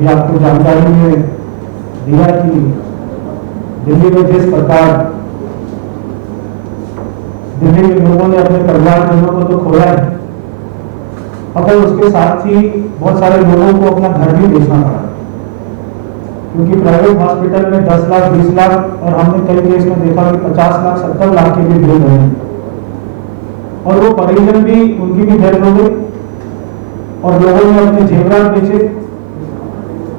अभी आपको जानकारी में दिया कि दिल्ली में जिस प्रकार दिल्ली के लोगों ने अपने परिवारजनों को तो खोया है, अगर उसके साथ ही बहुत सारे लोगों को अपना घर भी बेचना पड़ा, क्योंकि प्राइवेट हॉस्पिटल में 10 लाख 20 लाख और हमने कई केस में देखा कि 50 लाख 70 लाख के भी बिल रहे हैं, और वो परिजन भी, उनकी भी डेथ हो गई और लोगों ने अपने जेवरात बेचे।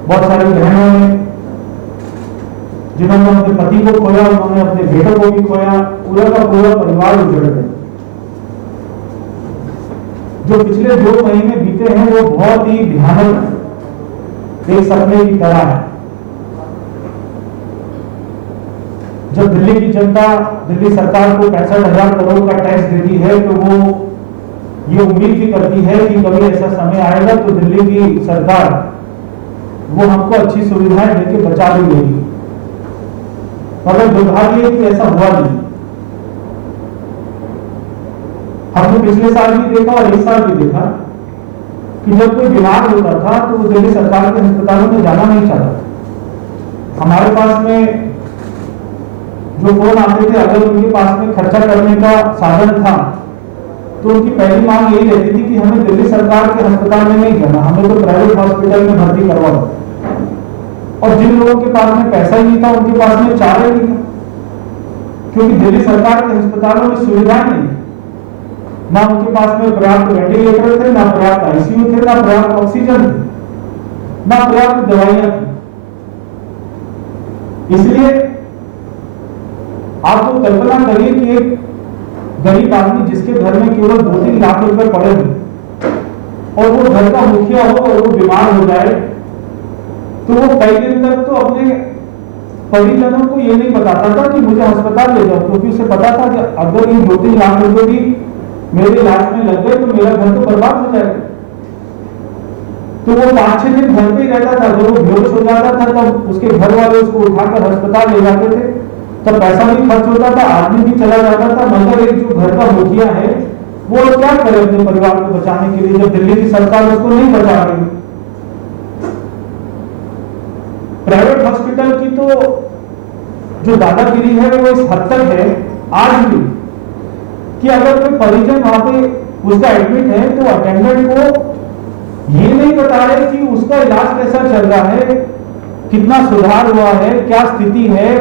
बहुत सारी बहनों ने, जिन्होंने अपने पति को खोया, उन्होंने अपने बेटों को भी खोया, पूरा का पूरा परिवार उजड़ गया। जो पिछले 2 महीने बीते हैं वो बहुत ही भयानक एक सपने की तरह है। जब दिल्ली की जनता दिल्ली सरकार को 65,000 करोड़ का टैक्स देती है तो वो ये उम्मीद भी करती है कि कभी ऐसा समय आएगा तो दिल्ली की सरकार वो हमको अच्छी सुविधाएं देके बचा भी लेगी, मगर दुर्भाग्य है कि ऐसा हुआ नहीं। हमने पिछले साल भी देखा और इस साल भी देखा कि जब कोई बीमार होता था तो वो दिल्ली सरकार के अस्पतालों में जाना नहीं चाहता। हमारे पास में जो फोन आते थे, अगर उनके पास में खर्चा करने का साधन था तो उनकी पहली मांग यही रहती थी कि हमें दिल्ली सरकार के अस्पताल में नहीं जाना, हमें तो प्राइवेट हॉस्पिटल में भर्ती करवाओ। और जिन लोगों के पास में पैसा ही नहीं था उनके पास में चारा ही नहीं था, क्योंकि दिल्ली सरकार के अस्पतालों में सुविधाएं नहीं, ना उनके पास में पर्याप्त वेंटिलेटर थे, ना पर्याप्त आईसीयू थे, ना पर्याप्त ऑक्सीजन थे, ना पर्याप्त दवाइयां थी। इसलिए आप तो कल्पना करिए कि एक गरीब आदमी जिसके घर में केवल 2-3 लाख रुपए पड़े हो और वो घर का मुखिया हो और वो बीमार हो जाए तो वो कई दिन तक तो अपने परिजनों को ये नहीं बताता था कि मुझे अस्पताल ले जाओ, क्योंकि उसे पता था कि अगर ये 2-3 लाख रुपए भी मेरे इलाज में लग गए तो मेरा घर तो बर्बाद हो जाएगा। तो वो 5-6 दिन घर पे ही रहता था। जब वो बेहोश हो जाता था तब उसके घर वाले उसको उठाकर अस्पताल ले जाते थे, तब पैसा भी खर्च होता था, आदमी भी चला जाता था, मगर एक जो घर का मुखिया है वो क्या करे अपने परिवार को बचाने के लिए जब दिल्ली की सरकार उसको नहीं बचा रही। प्राइवेट हॉस्पिटल की तो जो दादागिरी है वो इस हद तक है आज भी कि अगर कोई परिजन वहां पे उसका एडमिट है तो अटेंडेंट को ये नहीं बता रहे कि उसका इलाज कैसा चल रहा है, कितना सुधार हुआ है, क्या स्थिति है,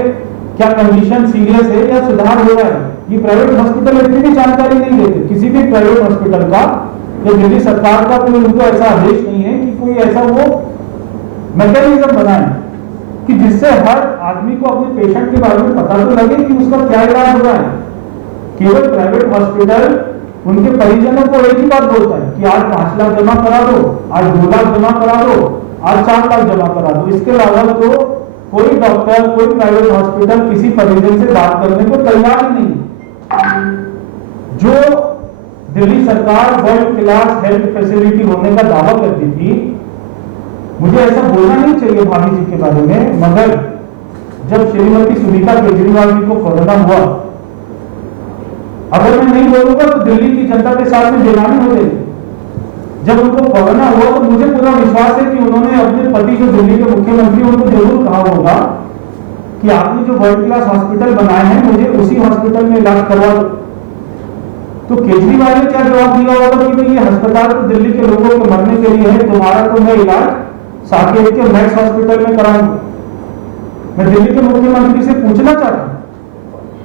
क्या कंडीशन सीरियस है या सुधार हो रहा है। ये प्राइवेट हॉस्पिटल इतनी भी जानकारी नहीं देते। किसी भी प्राइवेट हॉस्पिटल का या दिल्ली सरकार का कोई उनको ऐसा आदेश नहीं है कि कोई ऐसा वो मैकेनिज्म बनाए कि जिससे हर आदमी को अपने पेशेंट के बारे में पता तो लगे कि उसका क्या इलाज हो रहा है। केवल प्राइवेट हॉस्पिटल उनके परिजनों को एक ही बात बोलता है कि आज 5 लाख जमा करा दो, आज 2 लाख जमा करा दो, आज 4 लाख जमा करा दो। इसके अलावा तो कोई डॉक्टर, कोई प्राइवेट हॉस्पिटल किसी परिजन से बात करने को तैयार ही नहीं। जो दिल्ली सरकार वर्ल्ड क्लास हेल्थ फैसिलिटी होने का दावा करती थी, मुझे ऐसा बोलना नहीं चाहिए भाभी जी के बारे में, मगर जब श्रीमती सुनीता केजरीवाल जी को कोरोना हुआ, अगर मैं नहीं बोलूंगा तो दिल्ली की जनता के साथ में बेईमानी हो जाएगी। जब उनको कोरोना हुआ तो मुझे पूरा विश्वास है कि उन्होंने अपने पति जो दिल्ली के मुख्यमंत्री उनको जरूर कहा होगा कि आपने जो वर्ल्ड क्लास हॉस्पिटल बनाए हैं मुझे उसी हॉस्पिटल में इलाज करवा दो। तो केजरीवाल ने क्या जवाब दिया होगा कि भाई ये अस्पताल तो दिल्ली के लोगों के मरने के लिए है, तुम्हारा तो मैं इलाज साकेत के मैक्स हॉस्पिटल में कराऊंगा। मैं दिल्ली के मुख्यमंत्री से पूछना चाहता हूं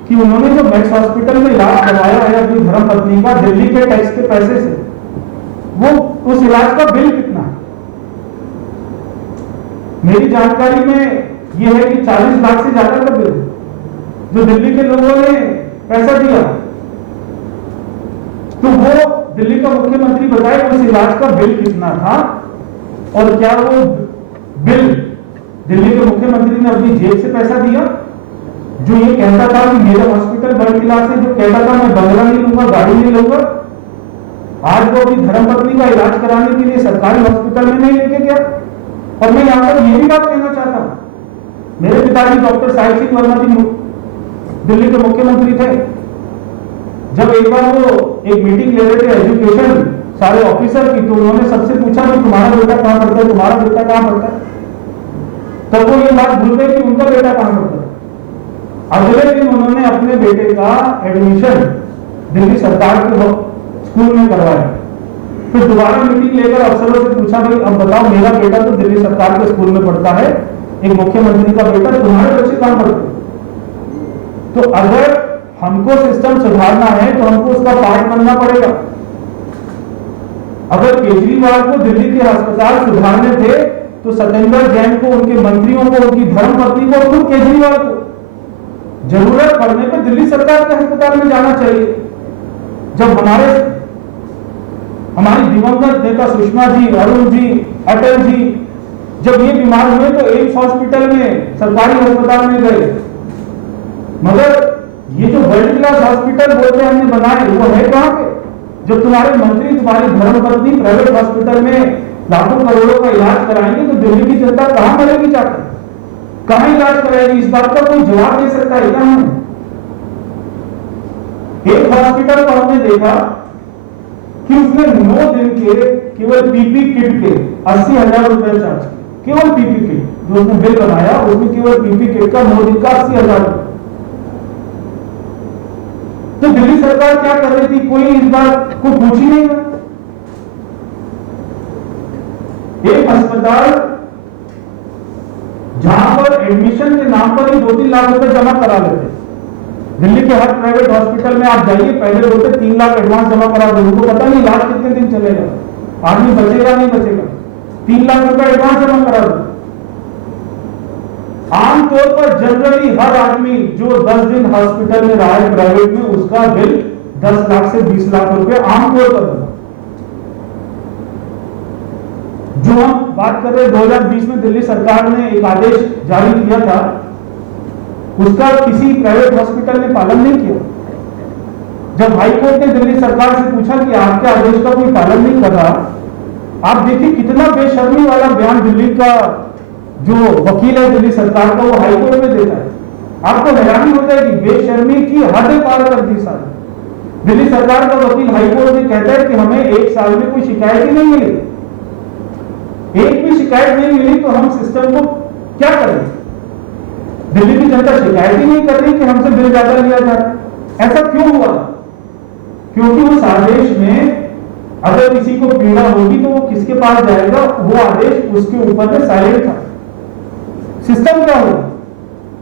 कि उन्होंने जो मैक्स हॉस्पिटल में इलाज करवाया है अपनी धर्मपत्नी का दिल्ली के टैक्स के पैसे से, वो उस इलाज का बिल कितना है? मेरी जानकारी में यह है कि 40 लाख से ज्यादा का बिल जो दिल्ली के लोगों ने पैसा दिया। तो वो दिल्ली का मुख्यमंत्री बताए उस इलाज का बिल कितना था और क्या वो बिल दिल्ली के मुख्यमंत्री ने अपनी जेब से पैसा दिया? जो ये कहता था कि मेरा हॉस्पिटल वर्ल्ड क्लास है, जो कहता था मैं बंगला नहीं लूंगा, गाड़ी नहीं लूंगा, आज वो अपनी धर्मपत्नी का इलाज कराने के लिए सरकारी हॉस्पिटल में नहीं लेके गया। और मैं यहां पर यह भी बात कहना चाहता हूं, मेरे पिताजी डॉक्टर साहिब सिंह वर्मा जी दिल्ली के मुख्यमंत्री थे। जब एक बार वो एक मीटिंग ले रहे थे एजुकेशन सारे ऑफिसर की, तो उन्होंने सबसे पूछा कि तुम्हारा बेटा कहां पढ़ता है, तुम्हारा बेटा कहां पढ़ता है? तब वो ये बात भूल गए कि उनका बेटा कहां पढ़ता है। अगले दिन उन्होंने अपने बेटे का एडमिशन दिल्ली सरकार के स्कूल में करवाया। फिर दोबारा मीटिंग लेकर अफसरों से पूछा, भाई अब बताओ, मेरा बेटा तो दिल्ली सरकार के स्कूल में पढ़ता है, एक मुख्यमंत्री का बेटा, तुम्हारे बच्चे कहां पढ़ते? तो अगर हमको सिस्टम सुधारना है तो हमको उसका पार्ट बनना पड़ेगा। अगर केजरीवाल को दिल्ली के अस्पताल सुधारने थे तो सत्येंद्र जैन को, उनके मंत्रियों को, उनकी धर्मपत्नी को, खुद केजरीवाल को जरूरत पड़ने पर दिल्ली सरकार के अस्पताल में जाना चाहिए। जब हमारी दिवंगत नेता सुषमा जी, अरुण जी, अटल जी जब ये बीमार हुए तो एम्स हॉस्पिटल में, सरकारी अस्पताल में गए। मगर ये जो वर्ल्ड क्लास हॉस्पिटल बोलते हैं हमने बनाए, वो है कहां पे? जब तुम्हारे मंत्री, तुम्हारी धर्मपत्नी प्राइवेट हॉस्पिटल में लाखों करोड़ों का इलाज कराएंगे तो दिल्ली की जनता कहां मरेगी जाकर, कहां इलाज कराएगी? इस बात का कोई जवाब दे सकता है क्या? हमें एक हॉस्पिटल को हमने देखा कि उसने 9 दिन के केवल पीपी किट के 80,000 रुपए चार्ज किए। केवल पीपी किट जो उसने बिल बनाया, उसमें केवल पीपी किट का 9 दिन का 80,000 रुपए। तो दिल्ली सरकार क्या कर रही थी? कोई इस बात को पूछ ही नहीं रहा। एक अस्पताल जहां पर एडमिशन के नाम पर ही 2-3 लाख रुपए जमा करा लेते। दिल्ली के हर प्राइवेट हॉस्पिटल में आप जाइए, पहले बोलते 3 लाख एडवांस जमा करा दो, उनको पता नहीं इलाज कितने दिन चलेगा, आदमी बचेगा नहीं बचेगा, 3 लाख रुपए एडवांस जमा करा दो। आमतौर पर जनरली हर आदमी जो 10 दिन हॉस्पिटल में रहा है प्राइवेट में, उसका बिल 10 लाख से 20 लाख रुपए आमतौर पर होगा। जो हम बात कर रहे हैं 2020 में दिल्ली सरकार ने एक आदेश जारी किया था, उसका किसी प्राइवेट हॉस्पिटल ने पालन नहीं किया। जब हाईकोर्ट ने दिल्ली सरकार से पूछा कि आपके आदेश का कोई पालन नहीं कर रहा, आप देखिए कितना बेशर्मी वाला बयान दिल्ली का जो वकील है दिल्ली सरकार का, वो हाईकोर्ट में देता है। आपको हैरानी होता है कि बेशर्मी की हदें पार कर दी सारी। दिल्ली सरकार का वकील हाईकोर्ट में कहता है कि हमें 1 साल में कोई शिकायत ही नहीं मिली, एक भी शिकायत नहीं मिली, तो हम सिस्टम को क्या करें? दिल्ली की जनता शिकायत ही नहीं कर रही कि हमसे बिल ज्यादा लिया जा रहा है। ऐसा क्यों हुआ? क्योंकि उस आदेश में अगर किसी को पीड़ा होगी तो वो किसके पास जाएगा? वो आदेश उसके ऊपर में साइलेंट था। सिस्टम क्या होगा?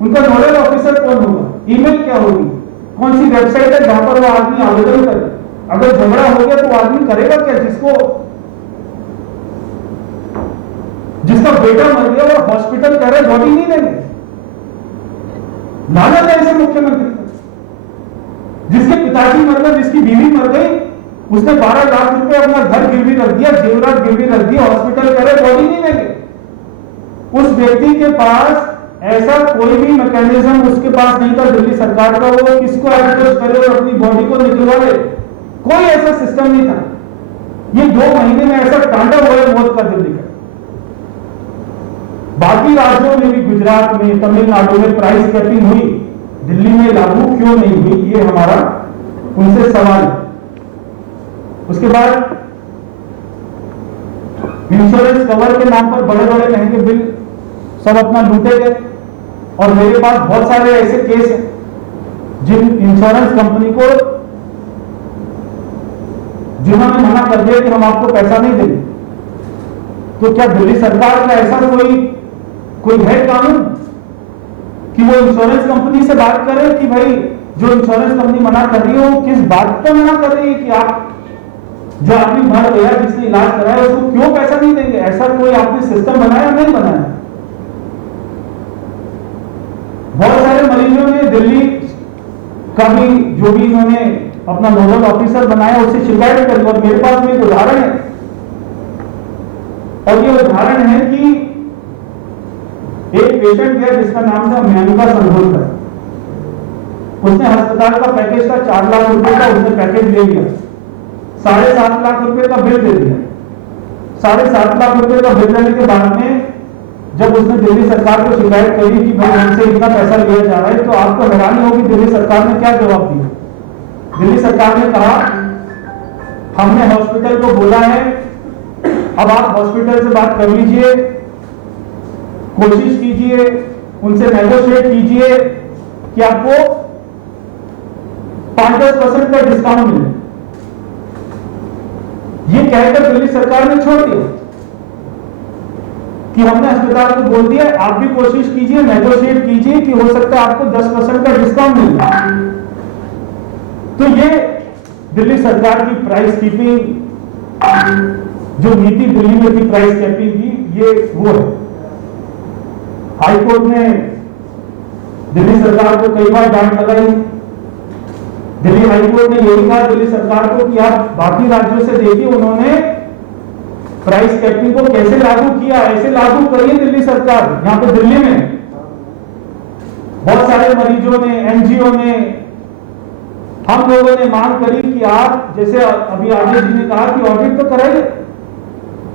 उनका नोडल ऑफिसर कौन होगा? ईमेल क्या होगी? कौन सी वेबसाइट है जहां पर वो आदमी आवेदन करे? अगर झगड़ा हो गया तो वो आदमी करेगा क्या? जिसका बेटा मर गया और हॉस्पिटल कह रहे बॉडी नहीं देंगे, लानत है ऐसे मुख्यमंत्री को। जिसके पिताजी मर गए, जिसकी बीवी मर गई, उसने 12 लाख रुपए अपना घर गिरवी रख दिया, जेवरात गिरवी रख दिया, हॉस्पिटल कह रहे बॉडी नहीं देंगे। उस व्यक्ति के पास ऐसा कोई भी मैकेनिज्म उसके पास नहीं था दिल्ली सरकार का, वो किसको एडजस्ट करे और अपनी बॉडी को निकलवा ले, कोई ऐसा सिस्टम नहीं था। ये 2 महीने में ऐसा तांडव हुआ है मौत का दिल्ली का। बाकी राज्यों में भी, गुजरात में, तमिलनाडु में प्राइस कैपिंग हुई, दिल्ली में लागू क्यों नहीं हुई? ये हमारा उनसे सवाल है। उसके बाद इंश्योरेंस कवर के नाम पर बड़े बड़े महंगे बिल सब अपना लूटे गए। और मेरे पास बहुत सारे ऐसे केस हैं जिन इंश्योरेंस कंपनी को जिन्होंने मना कर दिया कि हम आपको पैसा नहीं देंगे। तो क्या दिल्ली सरकार का ऐसा कोई है कानून कि वो इंश्योरेंस कंपनी से बात करे कि भाई जो इंश्योरेंस कंपनी मना कर रही है वो किस बात पर मना कर रही है कि आप जो आदमी मर गया, जिसने इलाज कराया, उसको क्यों पैसा नहीं देंगे? ऐसा कोई आपने सिस्टम बनाया? नहीं बनाया। बहुत सारे मरीजों ने दिल्ली का भी जो भी इन्होंने अपना नोडल ऑफिसर बनाया उससे शिकायत करी। और मेरे पास में एक उदाहरण है, और ये उदाहरण है कि एक पेशेंट गया जिसका नाम था मेनका संघोलकर। उसने अस्पताल का पैकेज था 4 लाख रुपए का, उसने पैकेज ले लिया, 7.5 लाख रुपए का बिल दे दिया। 7.5 लाख रुपए का बिल देने के बाद में जब उसने दिल्ली सरकार को शिकायत करी कि भाई हमसे इतना पैसा लिया जा रहा है, तो आपको हैरानी होगी दिल्ली सरकार ने क्या जवाब दिया। दिल्ली सरकार ने कहा हमने हॉस्पिटल को बोला है, अब आप हॉस्पिटल से बात कर लीजिए, कोशिश कीजिए, उनसे नेगोशिएट कीजिए कि आपको 5-10% का डिस्काउंट मिले। ये कहकर दिल्ली सरकार ने छोड़ दिया कि हमने अस्पताल को बोल दिया आप भी कोशिश कीजिए, नेगोशिएट कीजिए कि हो सकता है आपको 10% का डिस्काउंट मिल जाए। तो ये दिल्ली सरकार की प्राइस कीपिंग, जो नीति दिल्ली में थी प्राइस कैपिंग की, ये वो है। हाईकोर्ट ने दिल्ली सरकार को कई बार डांट लगाई। दिल्ली हाईकोर्ट ने यही कहा दिल्ली सरकार को कि आप बाकी राज्यों से देखिए उन्होंने प्राइस कैपिंग को कैसे लागू किया, ऐसे लागू करिए दिल्ली सरकार। यहां पे दिल्ली में बहुत सारे मरीजों ने, एनजीओ ने, हम लोगों ने मांग करी कि आप, जैसे अभी आगे जी ने कहा कि ऑडिट तो कराइए,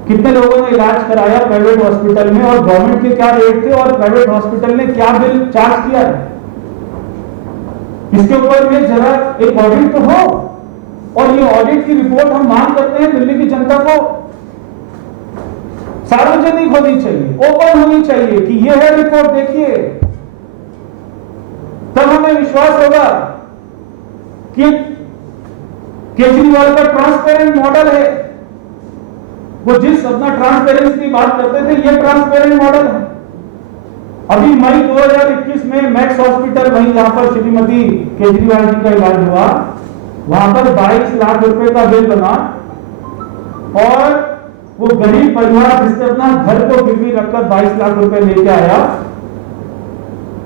कितने लोगों ने इलाज कराया प्राइवेट हॉस्पिटल में और गवर्नमेंट के क्या रेट थे और प्राइवेट हॉस्पिटल ने क्या बिल चार्ज किया है, इसके ऊपर में जरा एक ऑडिट तो हो। और ये ऑडिट की रिपोर्ट हम मांग करते हैं दिल्ली की जनता को सार्वजनिक होनी चाहिए, ओपन होनी चाहिए कि ये है रिपोर्ट, देखिए, तब हमें विश्वास होगा कि केजरीवाल का ट्रांसपेरेंट मॉडल है। वो जिस अपना ट्रांसपेरेंसी की बात करते थे, ये ट्रांसपेरेंट मॉडल है। अभी मई 2021 में मैक्स हॉस्पिटल, वहीं जहां पर श्रीमती केजरीवाल जी का इलाज हुआ, वहां पर 22 लाख रुपए का बिल बना और वो गरीब परिवार जिसने अपना घर को गिरवी रखकर 22 लाख रुपए लेके आया,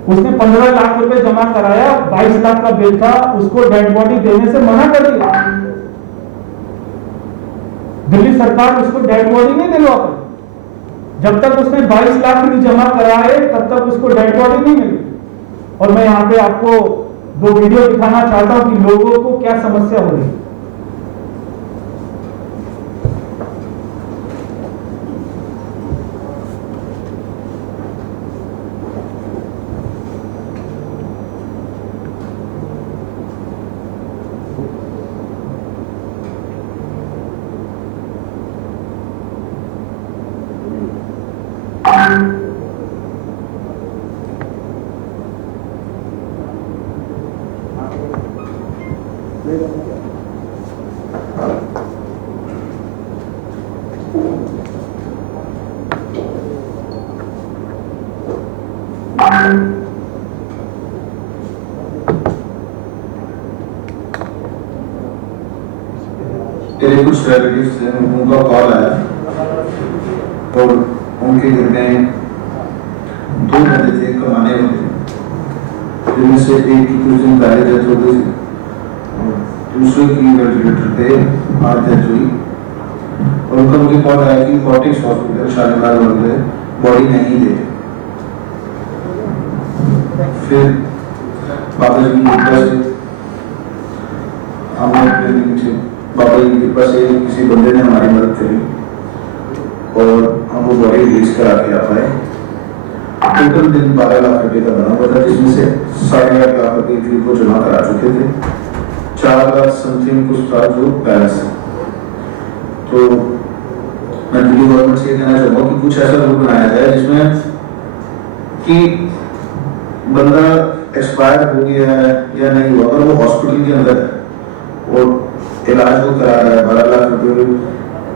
उसने 15 लाख रुपए जमा कराया, 22 लाख का बिल था, उसको डेड बॉडी देने से मना कर दिया। दिल्ली सरकार उसको डेड बॉडी नहीं दिलवा पाई। जब तक उसने 22 लाख नहीं जमा कराए तब तक उसको डेड बॉडी नहीं मिली। और मैं यहां पे आपको 2 वीडियो दिखाना चाहता हूं कि लोगों को क्या समस्या हो रही है। तेरे कुछ रिलेटिव्स थे, उनका कॉल आया और उनके घर में 2 बंदे थे कमाने वाले, जिनमें से एक की कुछ दिन पहले डेथ हो गई थी और दूसरे की वेंटिलेटर पे आज डेथ हुई। और उनका मुझे कॉल आया कि फोर्टिस हॉस्पिटल शालीमार वाले बॉडी नहीं दे। फिर बाबा जी की कृपा से बाबा जी की कृपा से किसी बंदे ने हमारी मदद करी और हम वो बॉडी रिलीज करा के आ पाए। टोटल बिल 12 लाख रुपए का बना हुआ था, जिसमें से 8.5 लाख रुपए फी को जमा करा चुके थे। 4 लाख समथिंग कुछ था जो बैलेंस है। तो मैं दिल्ली गवर्नमेंट से कहना चाहूँगा कि कुछ ऐसा रूल बनाया जाए जिसमें कि बंदा एक्सपायर हो गया है या नहीं हुआ, अगर वो हॉस्पिटल के अंदर है और इलाज वो करा रहा है, 12 लाख रुपए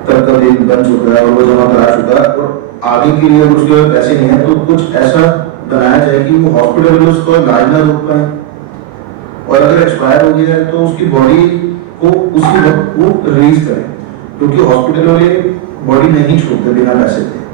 तक का बिल बन चुका है और वो जमा करा चुका है और आगे के लिए उसके पैसे नहीं है, तो कुछ ऐसा बनाया जाए कि वो हॉस्पिटल में उसको इलाज ना रोक पाए। और अगर एक्सपायर हो गया है तो उसकी बॉडी को उसी वक्त वो रिलीज करें, क्योंकि हॉस्पिटल वाले बॉडी नहीं छोड़ते बिना पैसे के।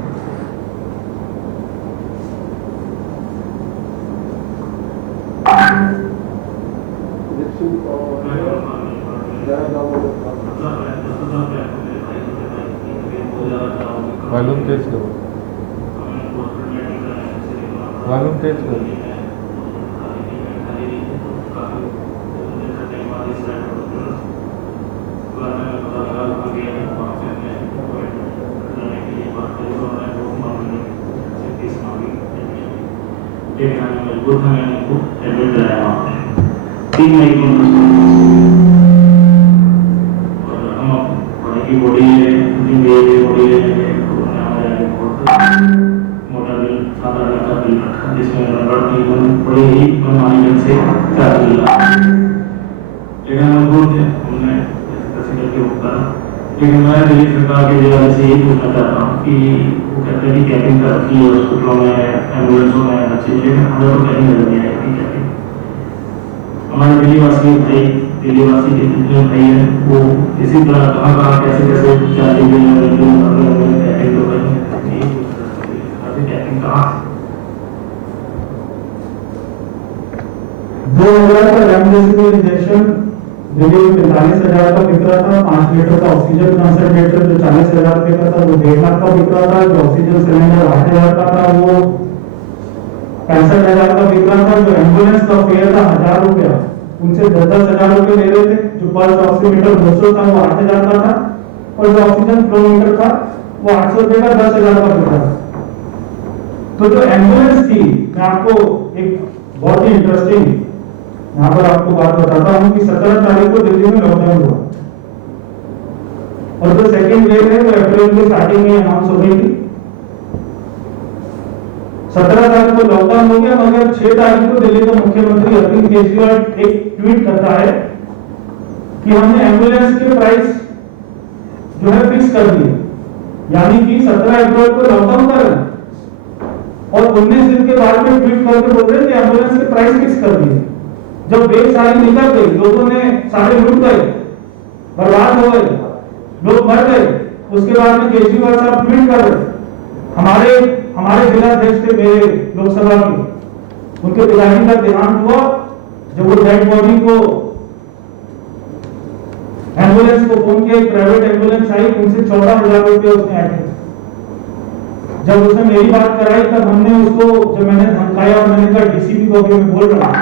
वॉल्यूम तेज करो, वॉल्यूम तेज करो। मजबूत था, मैंने उनको एडमिट कराया वहाँ पे 3 मई को और हम की बॉडी है, बॉडी है, मोटा बिल आधा लाख का बिल रखा, जिसमें रबड़ तकरीबन बड़े ही मनमानी ढंग से चार्ज मिला। लेकिन मजबूर थे, हमने ऐसे करके वो करा। लेकिन मैं दिल्ली सरकार के हवाले से यही पूछना चाहता हूँ कि वो कहते हैं कि कैबिन का रखी है हॉस्पिटलों में, एम्बुलेंसों में हर चीज़, लेकिन हमें तो कैबिन नजर नहीं आई थी। कैबिन हमारे दिल्ली वासी भाई, दिल्ली वासी के जितने भाई हैं वो इसी तरह कहाँ कैसे कैसे चार्जिंग कैबिन तो कैबिन कहाँ 2000 का रेमडेसिविर इंजेक्शन दिल्ली में 45,000 का बिक रहा था। 5 लीटर का ऑक्सीजन कंसंट्रेटर जो 40,000 रुपए का था वो 1.5 लाख का बिक रहा था। जो ऑक्सीजन सिलेंडर 8,000 का था वो 65,000 का बिक रहा था। जो एम्बुलेंस का फेयर था 1,000 रुपया, उनसे 10,000 रुपए ले रहे थे। जो पल्स ऑक्सीमीटर 200 था वो 8,000 का था, और जो ऑक्सीजन फ्लोमीटर था वो 800 रुपए का 10,000 का बिक रहा था। तो जो एम्बुलेंस थी, मैं आपको एक बहुत ही इंटरेस्टिंग यहाँ पर आपको बात बताता हूँ कि 17 तारीख को दिल्ली में लॉकडाउन हुआ, और जो सेकेंड वेव है वो अप्रैल की स्टार्टिंग में अनाउंस हो गई थी। 17 तारीख को लॉकडाउन हो गया, मगर 6 तारीख को दिल्ली का मुख्यमंत्री अरविंद केजरीवाल एक ट्वीट करता है कि हमने एम्बुलेंस के प्राइस जो है फिक्स कर दिए, यानी कि 17 अप्रैल को लॉकडाउन कर रहे हैं और 19 दिन के बाद में ट्वीट करके बोल रहे हैं कि एम्बुलेंस के प्राइस फिक्स कर दिए। जब वेव सारी निकल गई, लोगों ने सारे लूट गए, बर्बाद हो गए, लोग मर गए, उसके बाद में केजरीवाल साहब ट्वीट कर रहे, हमारे जिलाध्यक्ष थे मेरे लोकसभा के, उनके पिताजी का देहांत हुआ। जब वो डेड बॉडी को एम्बुलेंस को फोन किया, प्राइवेट एम्बुलेंस आई, उनसे 14,000 रुपये उसने ऐंठे। जब उसने मेरी बात कराई तब हमने उसको, जब मैंने धमकाया और मैंने कहा डीसीपी को अभी मैं बोल रहा हूं,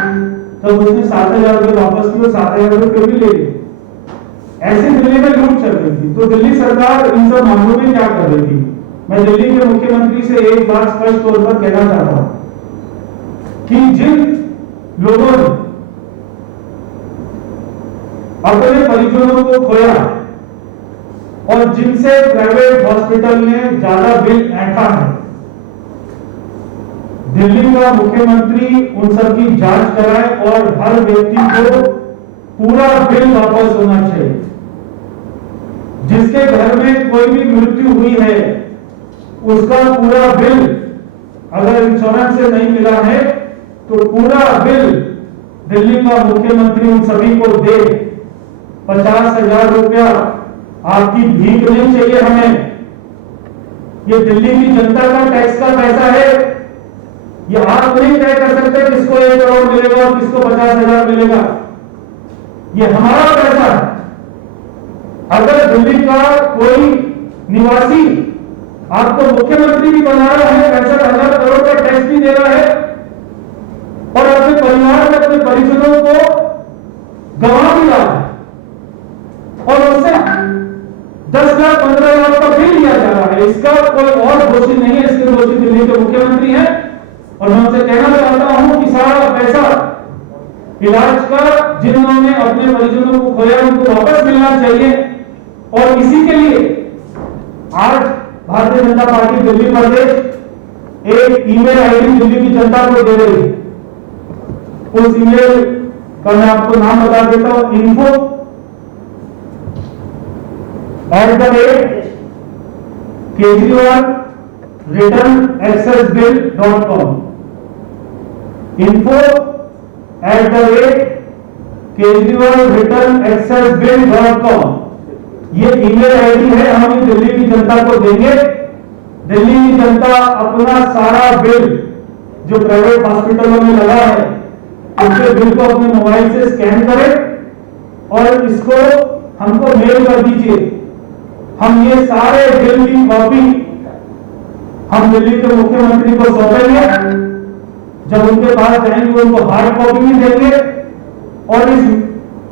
तब उसने 7,000 रुपये वापस किए, 7,000 रुपये भी ले लिए। ऐसे दिल्ली में लूट चल रही थी। तो दिल्ली सरकार इन सब मामलों में क्या कर रही थी? मैं दिल्ली के मुख्यमंत्री से एक बात स्पष्ट तौर पर कहना चाहता हूं कि जिन लोगों ने अपने परिजनों को खोया और जिनसे प्राइवेट हॉस्पिटल ने ज्यादा बिल ऐंठा है, दिल्ली का मुख्यमंत्री उन सब की जांच कराए और हर व्यक्ति को पूरा बिल वापस होना चाहिए। जिसके घर में कोई भी मृत्यु हुई है उसका पूरा बिल, अगर इंश्योरेंस से नहीं मिला है तो पूरा बिल दिल्ली का मुख्यमंत्री उन सभी को दे। 50,000 रुपया आपकी भीख नहीं चाहिए हमें। ये दिल्ली की जनता का टैक्स का पैसा है। ये आप नहीं तय कर सकते किसको 1 करोड़ मिलेगा और किसको 50,000 मिलेगा। ये हमारा पैसा है। अगर दिल्ली का कोई निवासी आपको मुख्यमंत्री भी बना रहा है, 65,000 करोड़ का टैक्स भी दे रहा है और अपने परिवार में अपने परिजनों को गंवा भी रहा है और उससे 10 लाख 15 लाख का बिल लिया जा रहा है, इसका कोई और दोषी नहीं है। इसके दोषी दिल्ली के मुख्यमंत्री हैं। और मैं उनसे कहना चाहता हूं कि सारा पैसा इलाज का जिन्होंने अपने परिजनों को खोया उनको वापस मिलना चाहिए। और इसी के लिए आज भारतीय जनता पार्टी दिल्ली प्रदेश एक ईमेल आईडी दिल्ली की जनता को दे रही है। उस ईमेल का मैं आपको नाम बता देता हूं, info@kejriwal returnexcessbill.com info@kejriwal returnexcessbill.com ये ईमेल आईडी है। हम ये दिल्ली की जनता को देंगे। दिल्ली की जनता अपना सारा बिल जो प्राइवेट हॉस्पिटलों में लगा है उसके बिल को अपने मोबाइल से स्कैन करें और इसको हमको मेल कर दीजिए। हम ये सारे बिल की कॉपी हम दिल्ली के मुख्यमंत्री को सौंपेंगे। जब उनके पास जाएंगे उनको हार्ड कॉपी भी देंगे और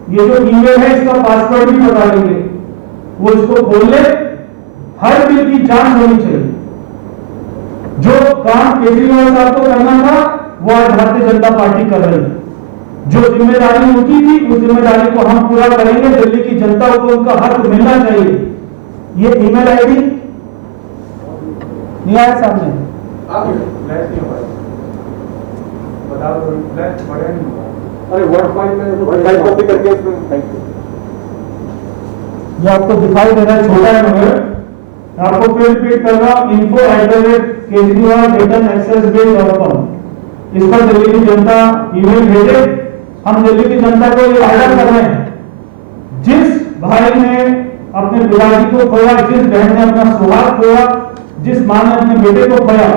ये जो ईमेल है इसका पासवर्ड भी बता देंगे, वो इसको खोल ले। हर बिल की जांच होनी चाहिए। जो काम केजरीवाल साहब को करना था वो आज भारतीय जनता पार्टी कर रही है। जो जिम्मेदारी उनकी थी उस जिम्मेदारी को हम पूरा करेंगे। दिल्ली की जनता को उनका हक मिलना चाहिए। ये ईमेल आईडी नहीं आया सामने, फ्लैश नहीं हुआ बताओ फ्लैश बढ़िया नहीं हुआ अरे वर्ड फाइल में वर्ड फाइल कॉपी करके इसमें थैंक यू। ये आपको दिखाई दे रहा है छोटा है मगर आपको फिर रिपीट कर रहा हूं info@kejriwal.accessbill.com इस पर दिल्ली की जनता ईमेल भेजे। हम दिल्ली की जनता को ये वादा कर रहे हैं, जिस भाई ने अपने पिताजी को खोया, जिस बहन ने अपना सुहाग खोया, जिस मां ने अपने बेटे को खोया,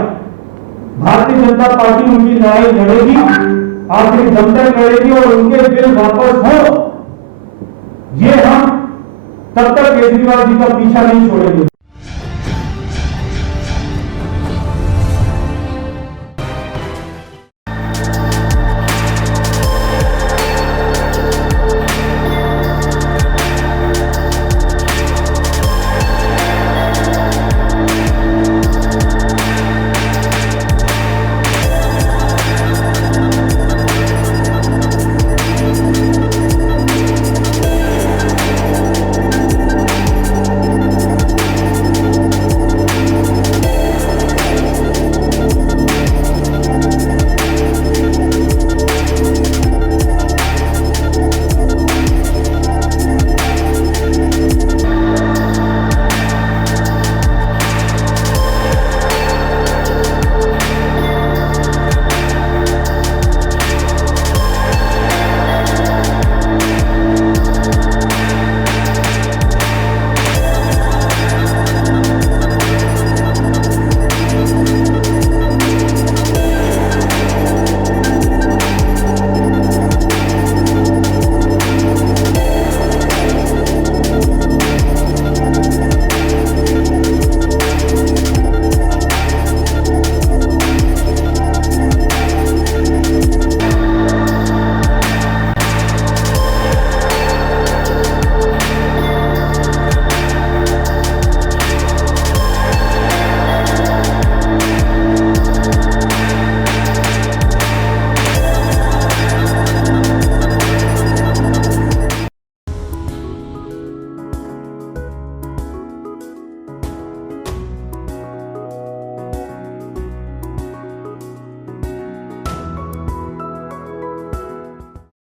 भारतीय जनता पार्टी उनकी लड़ाई लड़ेगी, आखिरी दम तक लड़ेगी और उनके बिल वापस हो, ये हम तब तक केजरीवाल जी का पीछा नहीं छोड़ेंगे।